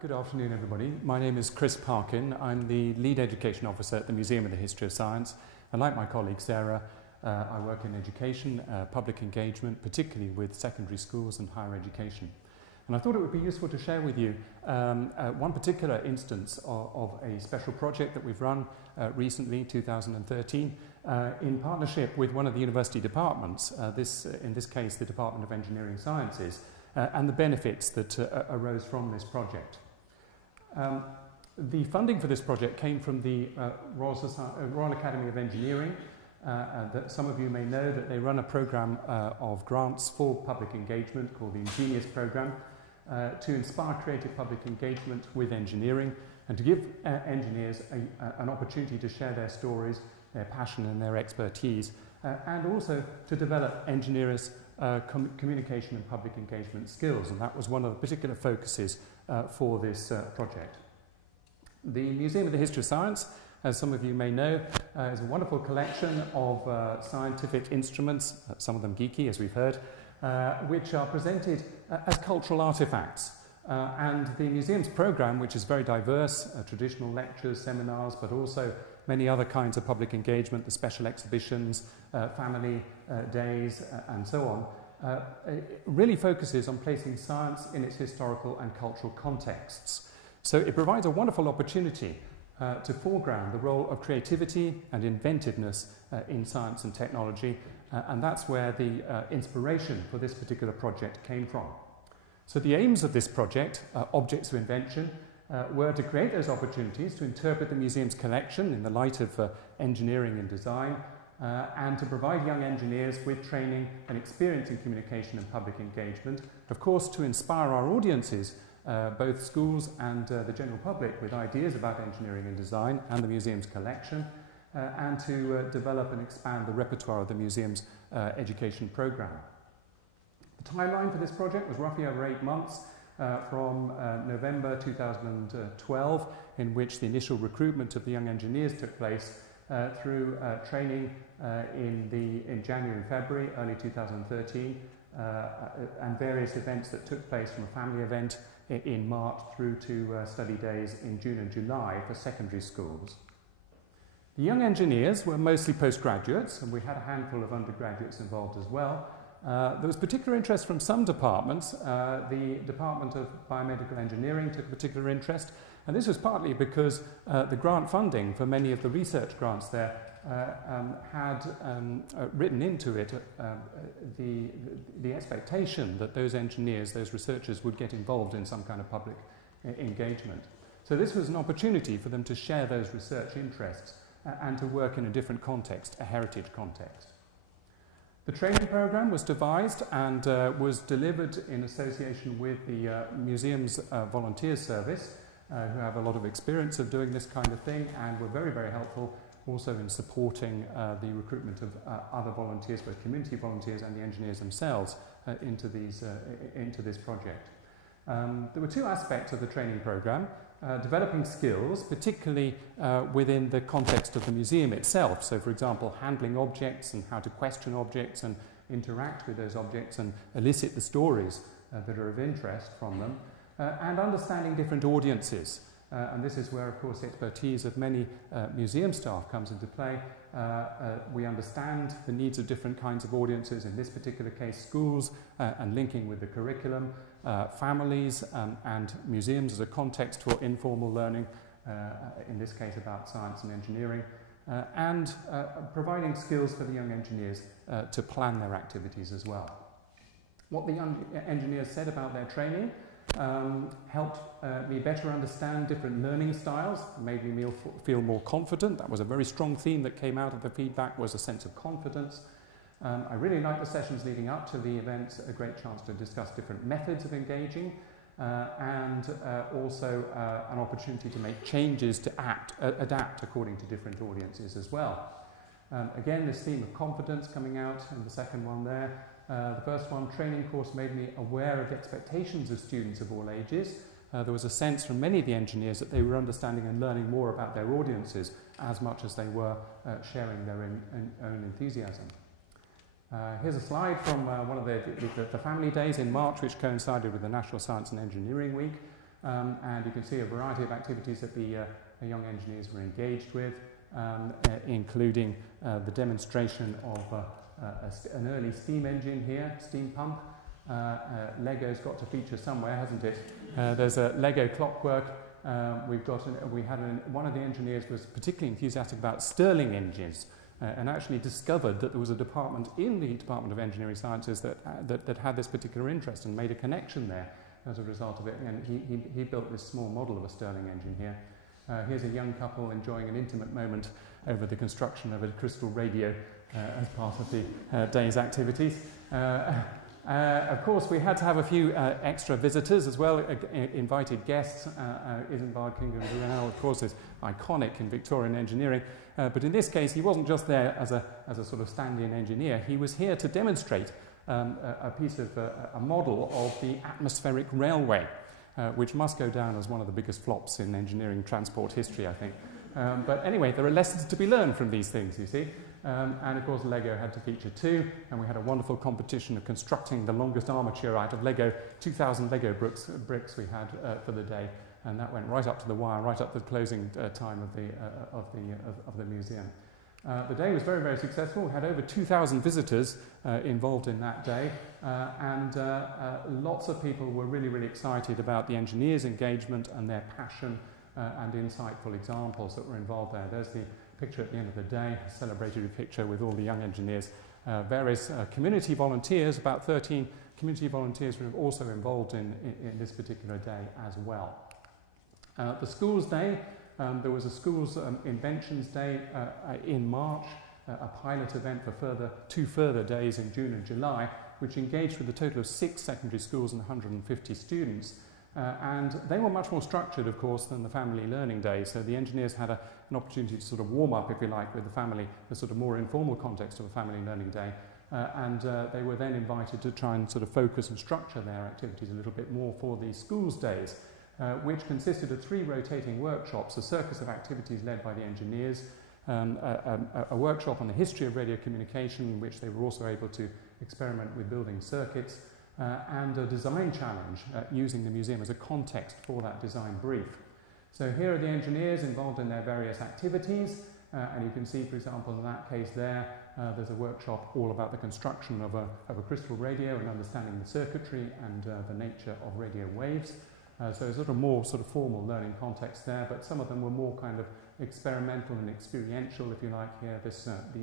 Good afternoon, everybody. My name is Chris Parkin. I'm the Lead Education Officer at the Museum of the History of Science. And like my colleague Sarah, I work in education, public engagement, particularly with secondary schools and higher education. And I thought it would be useful to share with you one particular instance of a special project that we've run recently, 2013, in partnership with one of the university departments, in this case the Department of Engineering Sciences, and the benefits that arose from this project. The funding for this project came from the Royal Academy of Engineering. That some of you may know that they run a programme of grants for public engagement called the Ingenious Programme to inspire creative public engagement with engineering and to give engineers an opportunity to share their stories, their passion and their expertise, and also to develop engineers' communication and public engagement skills. And that was one of the particular focuses for this project. The Museum of the History of Science, as some of you may know, is a wonderful collection of scientific instruments, some of them geeky, as we've heard, which are presented as cultural artifacts. And the museum's programme, which is very diverse, traditional lectures, seminars, but also many other kinds of public engagement, the special exhibitions, family days, and so on, really focuses on placing science in its historical and cultural contexts. So it provides a wonderful opportunity to foreground the role of creativity and inventiveness in science and technology, and that's where the inspiration for this particular project came from. So the aims of this project, Objects of Invention, were to create those opportunities to interpret the museum's collection in the light of engineering and design, and to provide young engineers with training and experience in communication and public engagement, of course to inspire our audiences, both schools and the general public, with ideas about engineering and design and the museum's collection, and to develop and expand the repertoire of the museum's education programme. The timeline for this project was roughly over 8 months, from November 2012, in which the initial recruitment of the young engineers took place, through training in January and February, early 2013, and various events that took place, from a family event in March through to study days in June and July for secondary schools. The young engineers were mostly postgraduates, and we had a handful of undergraduates involved as well. There was particular interest from some departments. The Department of Biomedical Engineering took particular interest, and this was partly because the grant funding for many of the research grants there had written into it the expectation that those engineers, those researchers, would get involved in some kind of public engagement. So this was an opportunity for them to share those research interests and to work in a different context, a heritage context. The training programme was devised and was delivered in association with the museum's volunteers service, who have a lot of experience of doing this kind of thing, and were very, very helpful also in supporting the recruitment of other volunteers, both community volunteers and the engineers themselves, into this project. There were two aspects of the training programme: developing skills, particularly within the context of the museum itself. So, for example, handling objects and how to question objects and interact with those objects and elicit the stories that are of interest from them, and understanding different audiences. And this is where, of course, the expertise of many museum staff comes into play. We understand the needs of different kinds of audiences, in this particular case schools, and linking with the curriculum, families and museums as a context for informal learning, in this case about science and engineering, and providing skills for the young engineers to plan their activities as well. What the young engineers said about their training helped me better understand different learning styles, made me feel more confident. That was a very strong theme that came out of the feedback, was a sense of confidence. I really liked the sessions leading up to the event, a great chance to discuss different methods of engaging, and also an opportunity to make changes to adapt according to different audiences as well. Again, this theme of confidence coming out in the second one there. The first one, training course, made me aware of the expectations of students of all ages. There was a sense from many of the engineers that they were understanding and learning more about their audiences as much as they were sharing their own enthusiasm. Here's a slide from one of the family days in March, which coincided with the National Science and Engineering Week. And you can see a variety of activities that the young engineers were engaged with, including the demonstration of an early steam engine here, steam pump. Lego's got to feature somewhere, hasn't it? There's a Lego clockwork. One of the engineers was particularly enthusiastic about Stirling engines, and actually discovered that there was a department in the Department of Engineering Sciences that had this particular interest and made a connection there as a result of it. And he built this small model of a Stirling engine here. Here's a young couple enjoying an intimate moment over the construction of a crystal radio as part of the day's activities. Of course, we had to have a few extra visitors as well, invited guests. Isambard King of Brunel, of course, is iconic in Victorian engineering. But in this case, he wasn't just there as a sort of stand-in engineer. He was here to demonstrate a model of the atmospheric railway, which must go down as one of the biggest flops in engineering transport history, I think. But anyway, there are lessons to be learned from these things, you see. And of course, Lego had to feature too, and we had a wonderful competition of constructing the longest armature out of Lego. 2,000 Lego bricks we had for the day, and that went right up to the wire, right up to the closing time of the museum. The day was very, very successful. We had over 2,000 visitors involved in that day, and lots of people were really, really excited about the engineers' engagement and their passion and insightful examples that were involved there. There's the picture at the end of the day, a celebratory picture with all the young engineers. Various community volunteers, about 13 community volunteers were also involved in this particular day as well. The Schools Day, there was a Schools Inventions Day in March, a pilot event for two further days in June and July, which engaged with a total of 6 secondary schools and 150 students. And they were much more structured, of course, than the Family Learning Day. So the engineers had an opportunity to sort of warm up, if you like, with the family, the sort of more informal context of a Family Learning Day. And they were then invited to try and sort of focus and structure their activities a little bit more for the Schools Days, which consisted of 3 rotating workshops, a circus of activities led by the engineers, a workshop on the history of radio communication, in which they were also able to experiment with building circuits, and a design challenge using the museum as a context for that design brief. So here are the engineers involved in their various activities, and you can see, for example, in that case there's a workshop all about the construction of a crystal radio and understanding the circuitry and the nature of radio waves. So a sort of more sort of formal learning context there, but some of them were more kind of experimental and experiential, if you like. Here,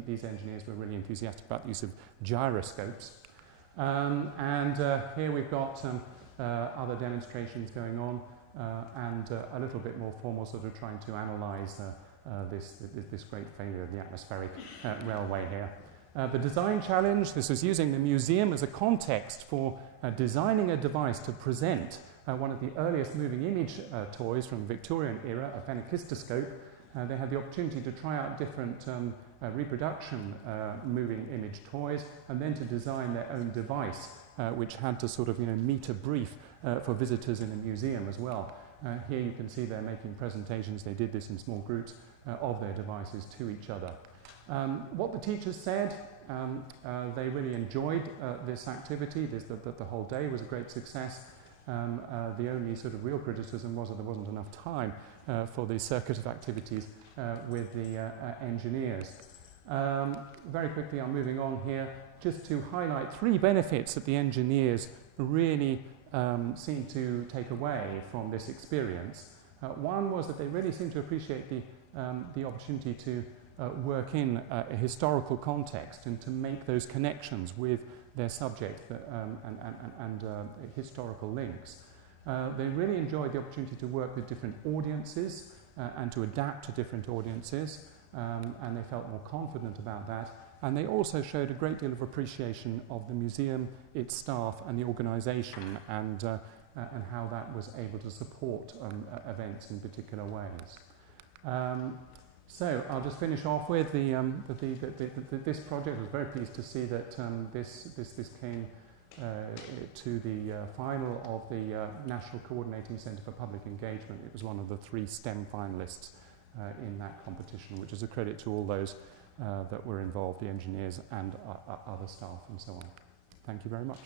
these engineers were really enthusiastic about the use of gyroscopes. And here we've got other demonstrations going on, and a little bit more formal, sort of trying to analyse this great failure of the atmospheric railway here. The design challenge, this was using the museum as a context for designing a device to present one of the earliest moving image toys from the Victorian era, a phenakistoscope. They had the opportunity to try out different reproduction moving image toys, and then to design their own device, which had to sort of meet a brief for visitors in a museum as well. Here you can see they're making presentations. They did this in small groups of their devices to each other. What the teachers said, they really enjoyed this activity. The whole day was a great success. The only sort of real criticism was that there wasn't enough time for the circuit of activities with the engineers. Very quickly, I'm moving on here just to highlight 3 benefits that the engineers really seemed to take away from this experience. One was that they really seemed to appreciate the opportunity to work in a historical context and to make those connections with their subject and historical links. They really enjoyed the opportunity to work with different audiences and to adapt to different audiences, and they felt more confident about that. And they also showed a great deal of appreciation of the museum, its staff and the organisation, and how that was able to support events in particular ways. So I'll just finish off with this project. I was very pleased to see that this came to the final of the National Coordinating Centre for Public Engagement. It was one of the 3 STEM finalists in that competition, which is a credit to all those that were involved, the engineers and other staff and so on. Thank you very much.